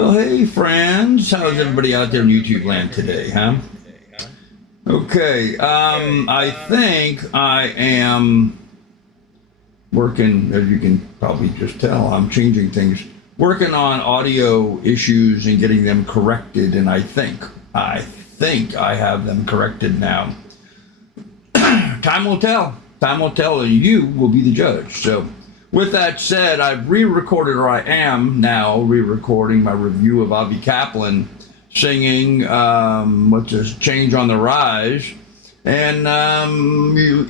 Well, hey, friends. How's everybody out there in YouTube land today, huh? Okay, I think I am working, as you can probably just tell, I'm changing things, working on audio issues and getting them corrected, and I think I have them corrected now. Time will tell. Time will tell, and you will be the judge. So, with that said, I've re-recorded, or I am now re-recording my review of Avi Kaplan singing what's this, Change on the Rise. And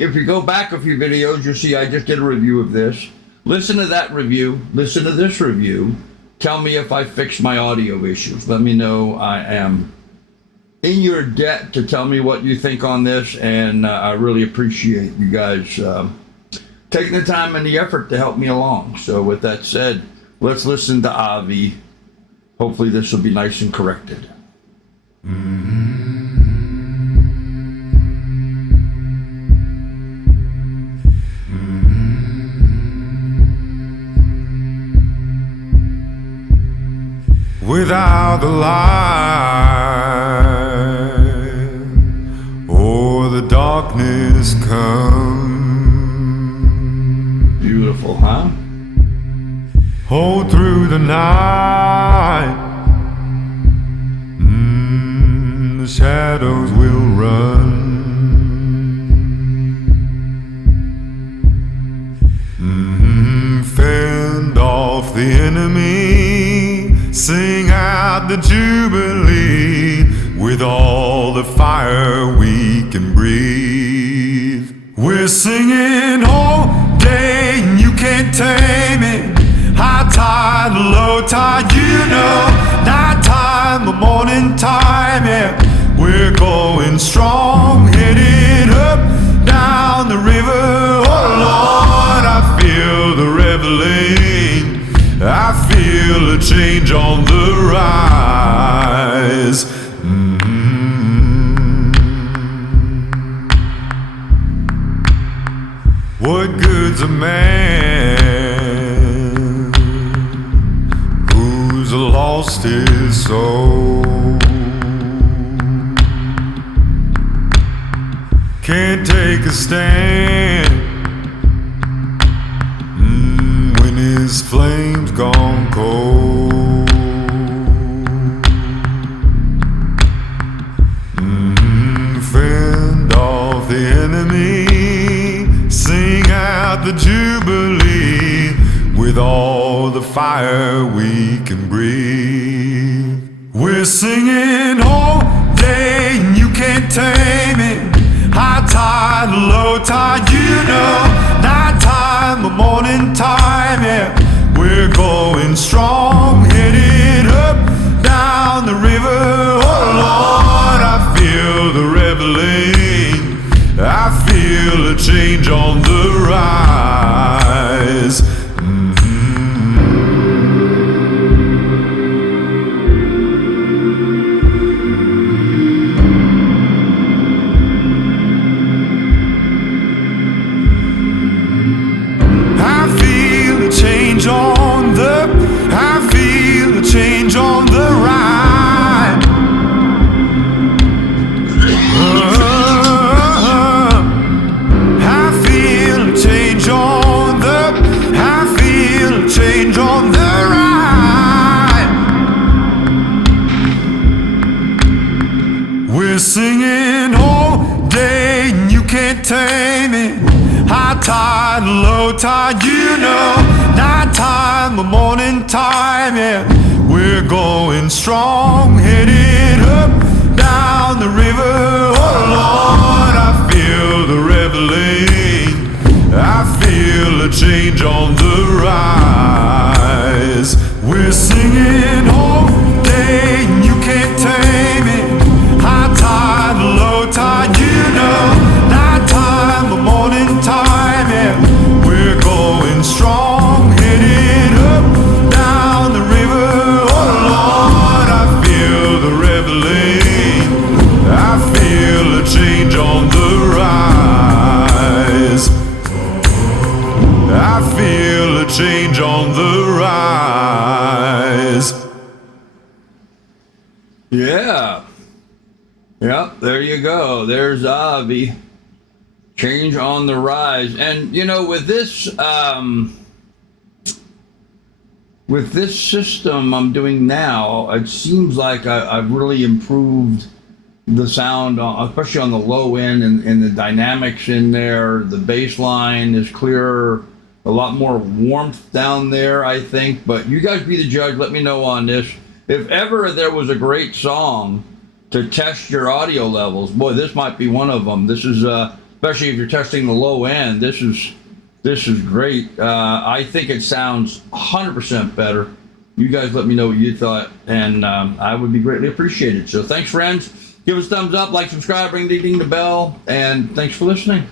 if you go back a few videos, you'll see I just did a review of this. Listen to that review. Listen to this review. Tell me if I fixed my audio issues. Let me know. I am in your debt to tell me what you think on this, and I really appreciate you guys taking the time and the effort to help me along. So with that said, let's listen to Avi. Hopefully this will be nice and corrected. Without the light or the darkness come, Beautiful, huh? hold through the night, the shadows will run, fend off the enemy, sing out the jubilee with all the fire we can breathe. We're singing all day and you can't tame it. High tide, low tide, you know. Night time, or morning time, yeah. We're going strong, headed up, down the river. Oh Lord, I feel the reveling. I feel a change on the rise. What good's a man who's lost his soul? Can't take a stand when his flame's gone cold. Fend off the enemy, sing out the jubilee with all the fire we can breathe. We're singing all day and you can't tame it. High tide, low tide, you know. Night time, or morning time, yeah. We're going strong, headed up, down the river. Oh Lord, I feel the reveling. I feel a change on the rise. I feel a change on the, I feel a change on the rise. I feel a change on the, I feel a change on the right. We're singing all day and you can't tame it. High tide, low tide, you know. Night time, or morning time, yeah. We're going strong, headed up, down the river. Oh Lord, I feel the reveling. I feel a change on the rise. We're singing all day and you can't tame it. High tide, low tide, you know. Night time, or morning time, yeah. We're going strong, headed up, down the river. Oh Lord, I feel the reveling. I feel a change on the rise. I feel a change on the rise. Yeah. Yep, there you go. There's Avi. Change on the rise. And you know, with this system I'm doing now, it seems like I've really improved the sound, especially on the low end, and the dynamics in there. The bass line is clearer, a lot more warmth down there, I think. But you guys be the judge. Let me know on this. If ever there was a great song to test your audio levels, boy, this might be one of them. This is especially if you're testing the low end. This is great. I think it sounds 100% better. You guys let me know what you thought, and I would be greatly appreciated. So thanks, friends. Give us a thumbs up, like, subscribe, ring ding ding the bell, and thanks for listening.